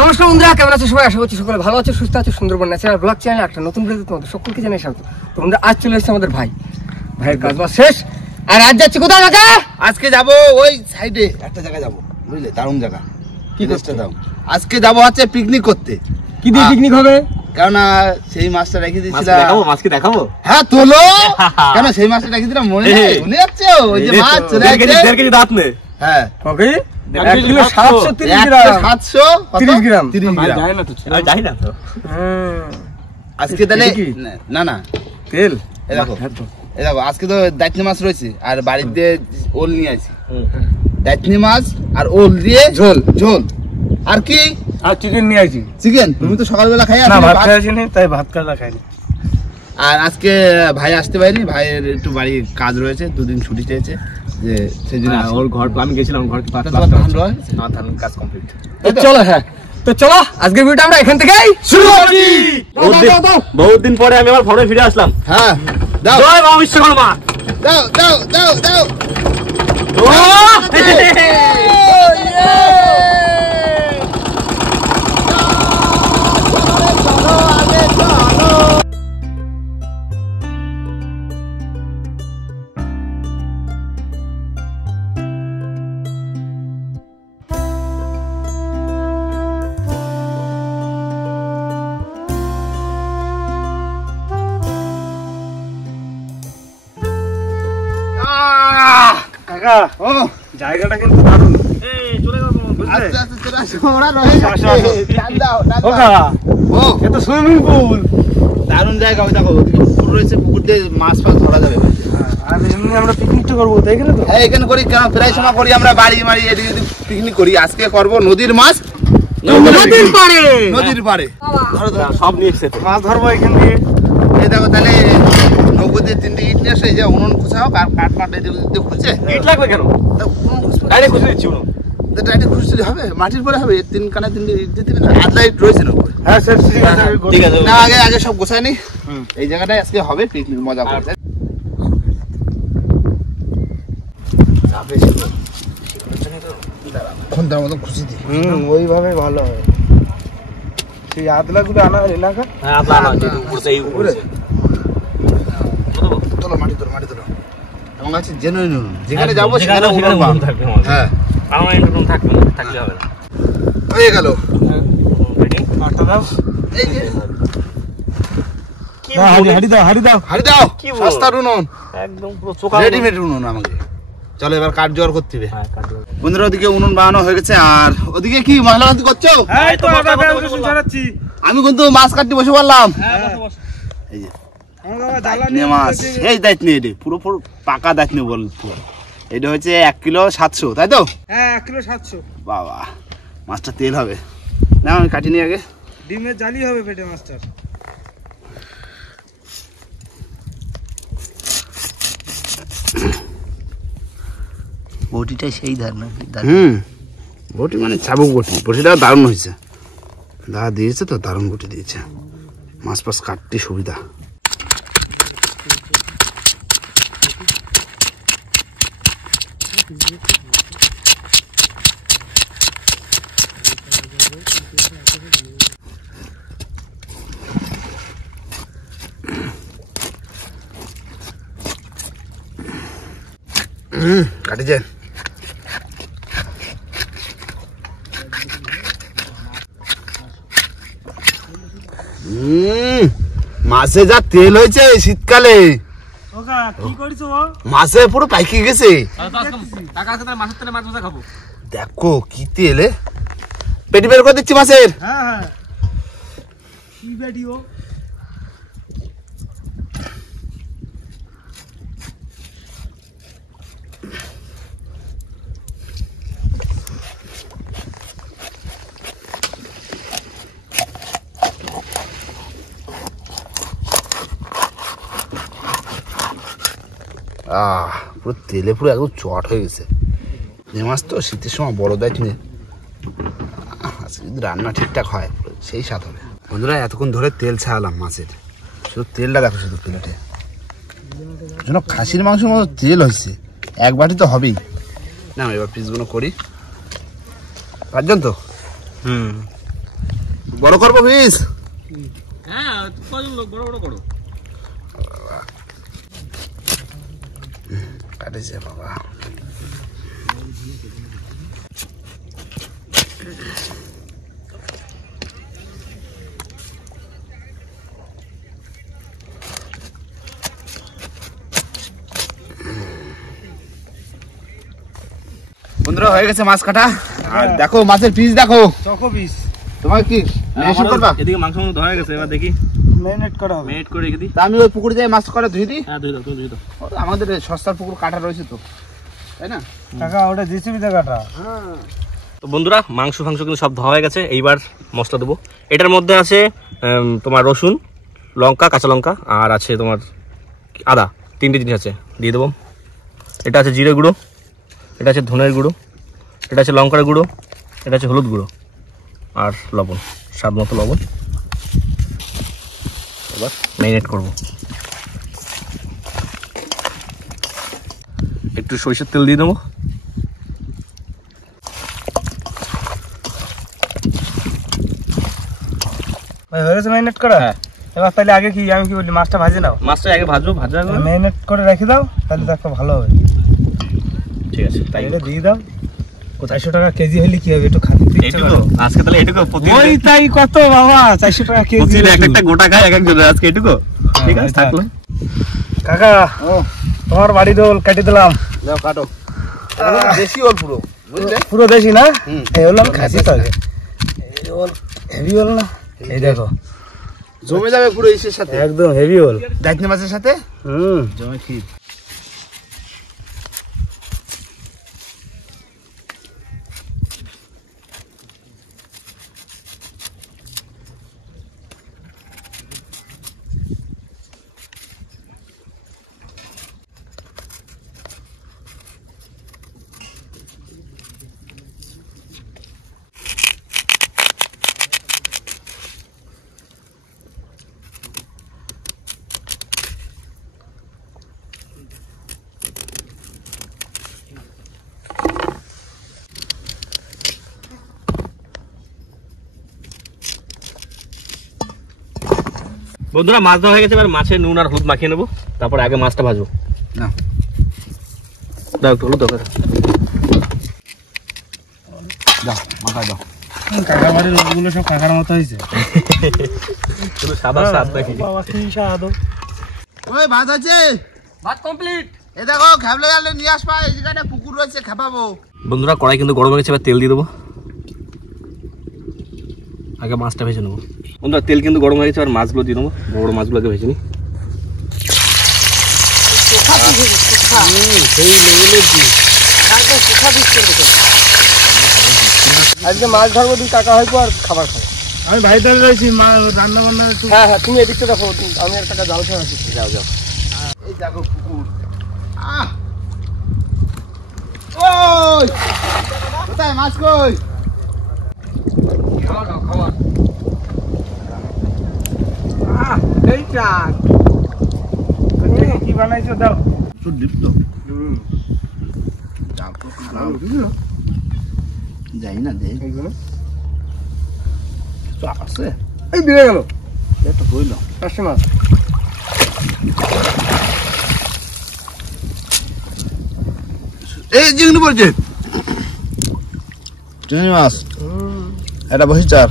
নমস্কার বন্ধুরা, কেমন আছো সবাই? আশা করছি সকলে ভালো আছো, সুস্থ আছো। সুন্দরবন ন্যাচারাল ব্লগ চ্যানেলে একটা নতুন ভিডিওতে তোমাদের সকলকে জানাই স্বাগত। তো বন্ধুরা, আজ চলে এসেছে আমাদের ভাইয়ের কাজ বাজ শেষ। আর আজ যাচ্ছি কোথায় কাকা? আজকে যাবো ওই সাইডে একটা জায়গায় যাবো, বুঝলে? দারুণ জায়গা। কি করতে দাও? আজকে যাবো হচ্ছে পিকনিক করতে। কি দিয়ে পিকনিক হবে? কেননা সেই মাছটা রেখে দিয়েছিলাম। মাছকে দেখাবো? হ্যাঁ তোলো। কেন সেই মাছটা রেখে দিলাম মনে নেই? মনে যাচ্ছে ওই যে মাছ চলে আসছে। 1.5 কেজি দাঁত নে। হ্যাঁ ওকে 1 কিলো 730 গ্রাম। 730 গ্রাম। 30 গ্রাম। যাই না তো। আজকে তাহলে না তেল এই দেখো আজকে তো দাইতনি মাছ রয়েছে আর বাড়িতে ওল নিয়ে আসি। দাইতনি মাছ আর ওল দিয়ে ঝোল আর কি আর চিকেন নিয়ে আসি। চিকেন তুমি তো সকালবেলা খাই না, ভাত খাইছি না, তাই ভাত কালা খাইনি। আর আজকে ভাই আসতে পারিনি, ভাইয়ের একটু বাড়ি কাজ রয়েছে, দুদিন ছুটি চেয়েছে, যে সেই জন্য ওর ঘর আমি গেছিলাম, ঘর কি পাতা কাজ কমপ্লিট। চলো তো চলো আজকের ভিডিওটা আমরা এখান থেকেই শুরু করছি। বহুত দিন পরে আমি আমার ফোনে ফিরে আসলাম। হ্যাঁ দাও জয় মা বিশ্বকর্মা। দাও দাও দাও দাও কাকা, ও জায়গাটা কিন্তু দারুণ। চলে যাবো আস্তে আস্তে চলে আসো, ওরা রয়ে যাচ্ছে। টান দাও টান ও দাও। কাকা, ও এ তো সুইমিং পুল। দারুণ জায়গা। ওই দেখো ওদিকে পুকুর রয়েছে, পুকুর দিয়ে মাছ ফাছ ধরা যাবে। আর এমনি আমরা পিকনিকটা করবো, তাই গেলে তো? হ্যাঁ এখানে করি, কেন প্রায় সময় করি আমরা, বাড়ি এদিকে পিকনিক করি। আজকে করবো নদীর মাছ, নদীর পাড়ে। ধরো ধরো সব নিয়ে এসছে তো। মাছ ধরবো এখান দিয়ে। এই দেখো তাহলে নৌকো দিয়ে 3টে ইট নিয়ে আসে, এই যে উনুন খুঁচাও, কাঠ এদিকে খুঁজছে। ইট লাগবে কেন? ডাইরেক্ট খুঁজে দিচ্ছি উনো। ডাইরেক্ট খুঁজতে হবে, মাটির পরে হবে। 3 ইট দিতে হবে না, আদলা ইট রয়েছে নৌকো। হ্যাঁ স্যার, ঠিক আছে। ঠিক আছে। না আগে সব গোছায় নি। এই জায়গাটায় আজকে হবে পিকনিক, মজা করতে। খন্দার মতো খুশি দিই। ওইভাবে ভালো হয়। সেই আদলাগুলো আনা এলাকা। হ্যাঁ আপনার উপরে এই উপরে। তোলো মাটি তোলো। এবং আছে জেনুইন উনুন, যেখানে যাবো সেখানে উনুন পাবো। থাকবে। হ্যাঁ আমার এরকম থাকবে না, থাকলে হবে না। হয়ে গেল। রেডি? আটটা দাও। এই যে কি হাড়ি দাও। হাড়ি দাও। কি বলো? সস্তার উনুন, একদম পুরো চোকা রেডিমেড উনুন আমাকে। চলো এবার কাঠ জোগাড় করতে হবে। হ্যাঁ কাটবে। বন্ধুরা ওদিকে উনুন বানানো হয়ে গেছে, আর ওদিকে কি মশলা পাতি করছো? হ্যাঁ তো বসা, আমরা বসা, বসা। ছাড়াচ্ছি। আমি কিন্তু মাছ কাটতে বসে পড়লাম। হ্যাঁ বস। এই যে আমার বাবা জ্বালানি দাইতনি মাছ, এই দাইতনি, এটি পুরো পাকা দাইতনি বলতো। এটা হচ্ছে 1 কিলো 700, তাই তো? হ্যাঁ 1 কিলো 700। বাবা মাছটা তেল হবে না, আমি কাটি নি আগে। ডিমের জালি হবে পেটে মাছটার। বটিটা সেই ধার না? বটি মানে চাবুক বটি। বটিটা দারুণ হয়েছে, দাদা দিয়েছে তো, দারুণ বটি দিয়েছে। মাছ ফাছ কাটতে সুবিধা। কাটি যায়। মাছে যা তেল হয়েছে শীতকালে, ওকা কি করিছো? মাছে পুরো পাইকে গেছে। টাকা আছে তাহলে মাছের তেলে মাছ ভাজা খাবো। দেখো কি তেল, পেটি বের করে দিচ্ছি মাছের। হ্যাঁ কি ভিডিও? পুরো তেলে পুরো একদম চট হয়ে গেছে। যে মাছ তো শীতের সময় বড় দাইতনি, আজকে যদি রান্না ঠিকঠাক হয় সেই স্বাদ হবে। বন্ধুরা এতক্ষণ ধরে তেল ছাড়ালাম মাছের, শুধু তেলটা দেখো, শুধু প্লেটে যেন খাসির মাংসের মতো তেল হয়েছে। 1 বাটি তো হবেই না। এবার পিসগুলো করি, পাঁচজন তো। বড় করবো পিস? হ্যাঁ কজন লোক, বড় বড় করো। কাটেছে বাবা। বন্ধুরা হয়ে গেছে মাছ কাটা। আর দেখো মাছের পিস দেখো, চকো পিস। তোমার কি মেশিন করবা? এদিকে মাংস ধরা হয়ে গেছে, এবার দেখি ম্যারিনেট করা হবে। মেট করে রেখে দিই। তা আমি ওই পুকুরে যাই মাছ করে ধুই দিই। হ্যাঁ ধুই দাও, তুমি ধুই দাও। ও তো আমাদের সস্তার পুকুর কাটা রয়েছে তো, তাই না? কাকা ওটা জিসিবিতে কাটা। তো বন্ধুরা মাংস কিন্তু সব ধোয়া হয়ে গেছে। এইবার মশলা দেবো। এটার মধ্যে আছে তোমার রসুন, লঙ্কা, কাঁচা লঙ্কা, আর আছে তোমার আদা, 3টে জিনিস আছে, দিয়ে দেবো। এটা আছে জিরে গুঁড়ো, এটা আছে ধনের গুঁড়ো, এটা আছে লঙ্কার গুঁড়ো, এটা আছে হলুদ গুঁড়ো, আর লবণ, স্বাদ মতো লবণ। এবার ম্যারিনেট করবো। একটু সরিষার তেল দিয়ে দেবো। ভাই হয়ে গেছে ম্যারিনেট করা? হ্যাঁ। এবার তাহলে আগে কি আমি কি বলি, মাছটা ভাজে নাও। মাছটা আগে ভাজবো, ভাজা ম্যারিনেট করে রেখে দাও, তাহলে দেখো ভালো হবে। ঠিক আছে, তাই এটা দিয়ে দাও। 400 টাকা কেজি হলে কি হবে, একটু খাতে এইটুকু আজকে তাহলে এটুকু ওই তাই কত বাবা, 400 টাকা কেজি। একটা গোটা খায় এক একজন আজকে এটুকু। ঠিক আছে থাকলো। কাকা তোমার বাড়ি দোল কেটে দিলাম। দাও কাটো। দেশি ওল পুরো, বুঝলে? পুরো দেশি না? হুম। এই হলো খাসি তো আগে। এই ওল হেভি ওল না? এই দেখো জমে যাবে পুরো ইসের সাথে, একদম হেভি ওল। দাইতনে মাছের সাথে জমে ক্ষীর। বন্ধুরা মাছ ধরা হয়ে গেছে, এবার মাছের নুন আর হলুদ মাখিয়ে নেবো, তারপরে আগে মাছটা ভাজবো। না দাও একটু হলুদ দরকার। দাও মাখা দাও। কাকা বাড়ির ওলগুলো সব কাকার মতো হয়েছে। শুধু সাদা স্বাদ নাকি? বাবা কি স্বাদ। ওই ভাত আছে? ভাত কমপ্লিট। এ দেখো খেবলে গেলে নিয়ে আসবা, এই জায়গাটা পুকুর রয়েছে, খেপাবো। বন্ধুরা কড়াই কিন্তু গরম হয়ে গেছে, এবার তেল দিয়ে দেবো। আগে মাছটা ভেজে নেবো। বন্ধুরা তেল কিন্তু গরম হয়ে গেছে, আর মাছগুলো দিয়ে দেবো। বড় বড় মাছগুলো আগে ভেজে নিই। আজকে মাছ ধরবো, তুই কাকা হইবো আর খাবার খাবো। আমি ভাই ধরে রয়েছি, রান্না বান্না। হ্যাঁ হ্যাঁ, তুমি এদিকটা দেখো, আমি আর টাকা জাল খেয়ে আসি। যাও যাও। এই দেখো পুকুর। ওই কোথায় মাছ কই? খাওয়া দাও খাওয়া। এই চাঁদ কি বানাইছো দাও। তো দীপ্ত জাল তো খারাপ যাই না দেখ তো আছে। এই দিয়ে গেল এটা হইল পাঁচশো মাছ। এই চিংড়ি পড়ছে, চিংড়ি মাছ। এটা বসি চার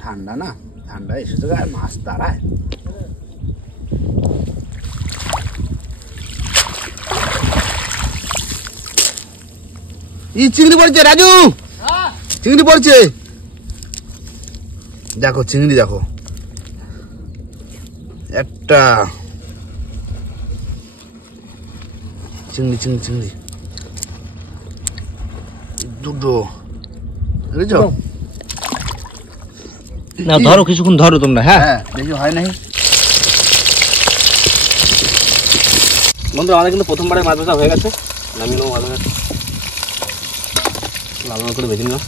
ঠান্ডা না, ঠান্ডা এসেছে আর মাছ দাঁড়ায়। এই চিংড়ি পড়ছে রাজু, চিংড়ি পড়ছে। দেখো চিংড়ি দেখো, একটা চিংড়ি চিংড়ি চিংড়ি, দুটো বুঝছো? না ধরো, কিছুক্ষণ ধরো তোমরা। হ্যাঁ হ্যাঁ দেখি হয় নাই। বন্ধু আমাদের কিন্তু প্রথমবারে মাছ ভাজা হয়ে গেছে, নামিয়ে নেবো। মাছ ভাজা লাল লাল করে ভেজে নিলাম।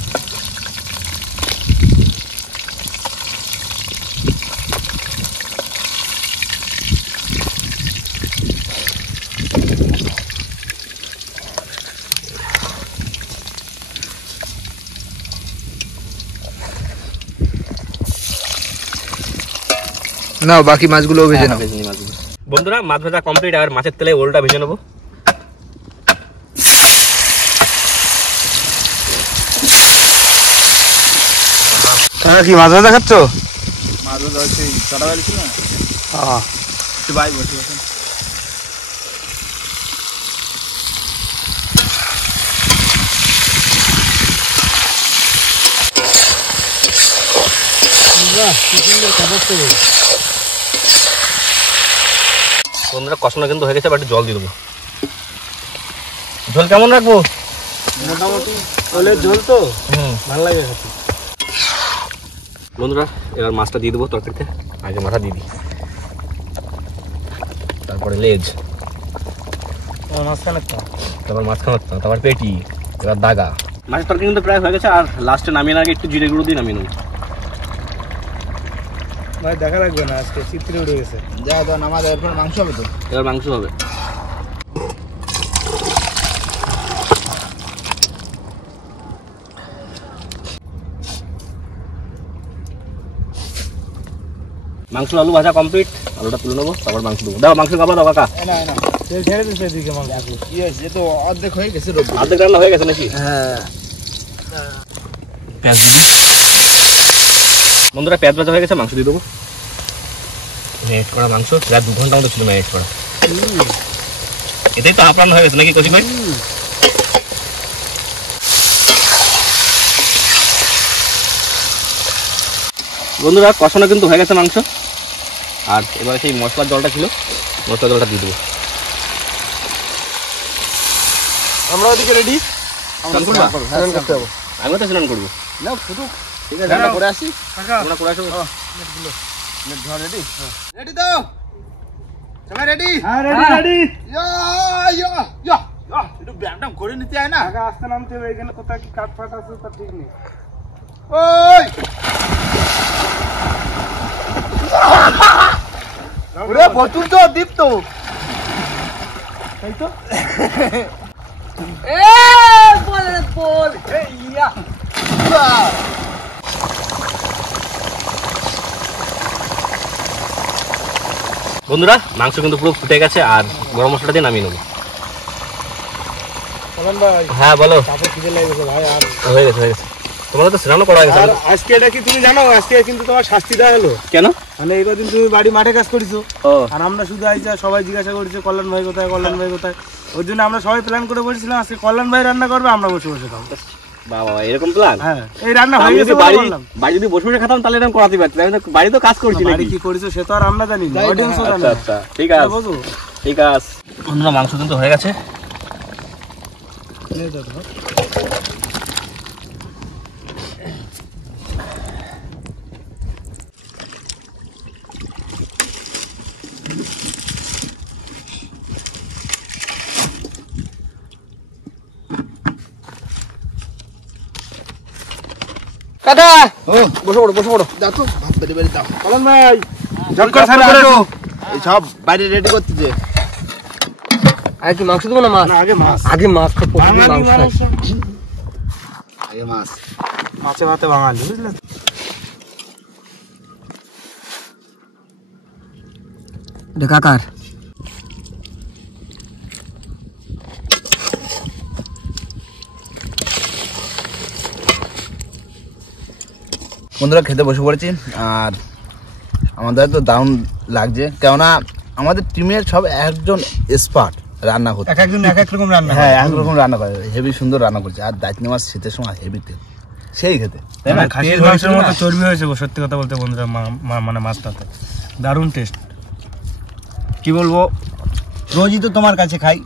নাও বাকি মাছগুলো ভেজে নাও। ভেজে নিই মাছগুলো। বন্ধুরা মাছ ভাজা কমপ্লিট, আর মাছের তেলে ওলটা ভেজে নেবো। তোমরা কি মাছ ভাজা খাচ্ছ? মাছ ভাজা হচ্ছে চটা বাড়ি ছিল না, একটু বাই বসে বসে। বন্ধুরা কষানো কিন্তু হয়ে গেছে, এবার একটু জল দিয়ে দেবো। ঝোল কেমন রাখবো? মোটামুটি ওলের ঝোল তো ভালো লাগে খেতে। বন্ধুরা এবার মাছটা দিয়ে দেবো তরকারিতে। আগে মাথা দিয়ে দিই, তারপরে লেজ, মাঝখানে তো তারপর মাঝখানে, তারপর পেটি, এবার দাগা। মাছের তরকারি কিন্তু প্রায় হয়ে গেছে, আর লাস্টে নামিয়ে আগে একটু জিরে গুঁড়ো দিয়ে নামিয়ে নেবো। ভাই দেখা লাগবে না, আজকে চিত্রে উঠে গেছে। যা দাও নামা দাও, এরপর মাংস হবে তো। এবার মাংস হবে। মাংস আলু ভাজা কমপ্লিট, আলুটা তুলে নেবো, তারপর মাংস দেবো। দাও মাংস কাপড় দাও কাকা। ছেড়ে দিচ্ছে এদিকে মাংস। কি হয়েছে, যে তো অর্ধেক হয়ে গেছে রোদ। আর্ধেক রান্না হয়ে গেছে নাকি? হ্যাঁ পেঁয়াজ দিয়ে দিই। বন্ধুরা পেঁয়াজ ভাজা হয়ে গেছে, মাংস দিয়ে দেবো। ম্যারিনেট করা মাংস প্রায় 2 ঘন্টা মতো ছিল ম্যারিনেট করা। এটাই তো হাফ রান্না হয়ে গেছে নাকি কচি ভাই? বন্ধুরা কষানো কিন্তু হয়ে গেছে মাংস, আর এবারে সেই মশলার জলটা ছিল, মশলার জলটা দিয়ে দেবো। আমরা ওদিকে রেডি, আমরা তো স্নান করবো। না ফুটুক, ঠিক আছে রান্না করে আসি। আমরা করে আসবো। রেডি রেডি তো সবাই রেডি? হ্যাঁ রেডি রেডি। ইয়া ইয়া ইয়া ইয়া একটু ব্যায়াম করে নিতে হয় না? আগে আসতে নামতে হবে, এখানে কোথায় কি কাট ফাট আছে তা ঠিক নেই। ওই ওরে বতুল তো দীপ তো তাই তো। এ বল এ ইয়া বন্ধুরা মাংস কিন্তু পুরো ফুটে গেছে, আর গরম মশলাটা দিয়ে নামিয়ে নেবো। বলেন ভাই, হ্যাঁ বলো। কাপড় খিদে লাগছে ভাই। আর হয়ে গেছে হয়ে গেছে, তোমাদের তো স্নানও করা হয়ে গেছে। আর আজকে এটা কি তুমি জানো, আজকে কিন্তু তোমার শাস্তি দেওয়া হলো। কেন? মানে এই কদিন তুমি বাড়ি মাঠে কাজ করেছো, ও আর আমরা শুধু আইসা সবাই জিজ্ঞাসা করছে কল্যাণ ভাই কোথায়, কল্যাণ ভাই কোথায়। ওর জন্য আমরা সবাই প্ল্যান করে বসেছিলাম আজকে কল্যাণ ভাই রান্না করবে, আমরা বসে বসে খাবো। বাবা এরকম প্ল্যান? হ্যাঁ এই রান্না হয়ে আমি গেছে যদি বলে বাড়ি বললাম। বাড়ি যদি বসে বসে খেতাম তাহলে এরকম করাতে পারতাম। আমি তো বাড়ি তো কাজ করছি বাড়ি নাকি। কি করেছো সে তো আর আমরা জানি না, অডিয়েন্সও জানে আচ্ছা না। আচ্ছা ঠিক আছে বুঝো ঠিক আছে। বন্ধুরা মাংস কিন্তু হয়ে গেছে। নে দাদা। কাকা ও বসে পড়ো বসে পড়ো। দাও তো ভাত বেড়ে বেড়ে দাও। কল্যাণ ভাই ঝট করে সারা করে আসো। এই সব বাইরে রেডি করতেছে। আর কি মাংস দেবো না মাছ? না আগে মাছ। আগে মাছ তো প্রথমে বাঙালি মাংস মানুষ, আগে মাছ। মাছে ভাতে বাঙালি, বুঝলে? এটা কাকার। বন্ধুরা খেতে বসে পড়েছি, আর আমাদের তো দারুণ লাগছে, কেননা আমাদের টিমের সব একজন এক্সপার্ট রান্না করতে। এক একজন এক এক রকম রান্না। হ্যাঁ একরকম রান্না করে, হেভি সুন্দর রান্না করছে। আর দায়িত্ব মাছ শীতের সময় হেভি তেল, সেই খেতে তাই না? খাসির তেল মাংসের হয়েছিল মতো না? চর্বি হয়েছে সত্যি কথা বলতে বন্ধুরা, মানে মাছটাতে দারুণ টেস্ট। কি বলবো, রোজই তো তোমার কাছে খাই,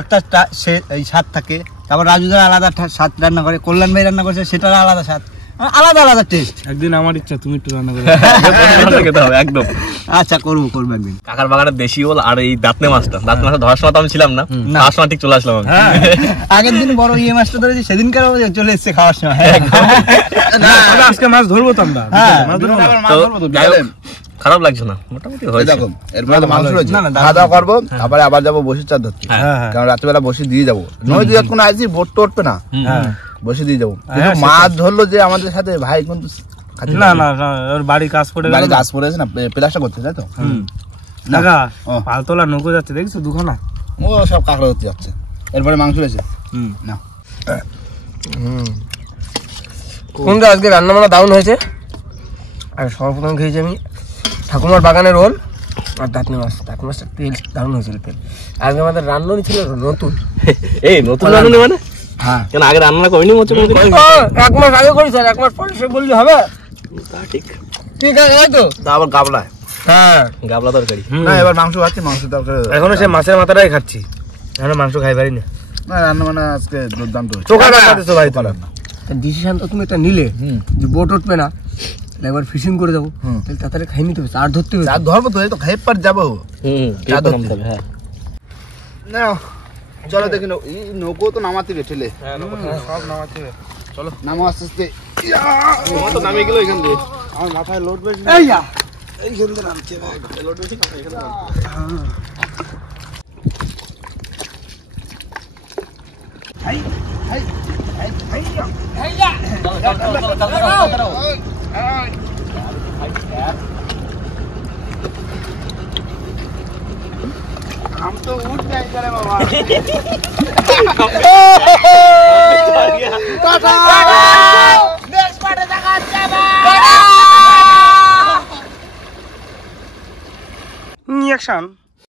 একটা সে এই স্বাদ থাকে। তারপর রাজুদার আলাদা স্বাদ রান্না করে, কল্যাণ ভাই রান্না করছে সেটার আলাদা স্বাদ, আলাদা আলাদা টেস্ট। একদিন আমার ইচ্ছা তুমি একটু রান্না করে। খেতে হবে একদম। আচ্ছা করবো একদিন। কাকার বাগানের দেশি ওল আর এই দাঁতনে মাছটা ধরার সময় তো আমি ছিলাম না, খাওয়ার সময় ঠিক চলে আসলাম আমি। আগের দিন বড় ইয়ে মাছটা ধরেছি, সেদিনকার চলে এসছে খাওয়ার সময়। তবে আজকে মাছ ধরবো তো আমরা। হ্যাঁ, মাছ ধরবো না। আবার মাছ তো ধরবো তো, যাই হোক, বিকেলে। খারাপ লাগছে না, মোটামুটি এই হয়েছে। দেখো এরপরে তো মাংস রয়েছে, না, না, খাওয়া দাওয়া করবো, তারপরে আবার যাবো বসে চার ধরতে। হ্যাঁ, হ্যাঁ। কারণ রাত্রিবেলা বসে দিয়ে যাবো, নদী যতক্ষণ আসি বোট তো উঠবে না, হ্যাঁ। বসে দিয়ে যাবো। হ্যাঁ, কিন্তু মাছ ধরলো যে আমাদের সাথে ভাই কিন্তু না না না, ওর বাড়ি কাজ পড়ে গেল বাড়ি না। গাছ পড়ে আছে না, প্লাস্টার করতে তাই তো? না। দেখা ও। পালতোলা নৌকো যাচ্ছে দেখছো দুখানা। ও সব কাঁকড়া ধরতে যাচ্ছে। এরপরে মাংস হয়েছে না। বন্ধুরা আজকে রান্না বান্না দারুণ হয়েছে। আর সর্বপ্রথম খেয়েছি আমি ঠাকুমার বাগানের রোল আর দাঁতনি মাছ। দাঁতনি মাছটা তেল দারুণ হয়েছিল তেল। আজকে আমাদের রান্নানি ছিল নতুন। এই নতুন রান্না মানে হ্যাঁ কেন আগে রান্না করিনি মনে হচ্ছে কোনোদিন? 1 মাস আগে করি স্যার, 1 মাস পরে সে বললি হবে। তা ঠিক। ঠিক আছে তাই তো? তা আবার গাবলায় হ্যাঁ গাবলা তরকারি। না, এবার মাংস খাচ্ছি, মাংস তরকারি। এখনো সে মাছের মাথাটাই খাচ্ছি, এখনো মাংস খাই পারি না। না, রান্না মানে আজকে দুর্দান্ত হয়েছে। চোখা খাচ্ছো ভাই তোরা। ডিসিশন তো তুমি একটা নিলে হুম। যে বোট উঠবে না, তাহলে একবার ফিশিং করে যাবো। হুম। তাহলে তাড়াতাড়ি খাই নিতে হবে, আর ধরতে হবে। চার ধরবো তো, এই তো খাই পার যাবো। কে চাদর নামতে হবে? হ্যাঁ না চলো দেখি, এই নৌকো তো নামাতে বে ঠেলে। সব নামাতে হবে। চলো নামো আস্তে আস্তে। তোমার তো নামে গেল এখান দিয়ে। আমার মাথায় লোড বেশি। এই যা हम तो उठ नहीं करे बाबा। অ্যাকশন।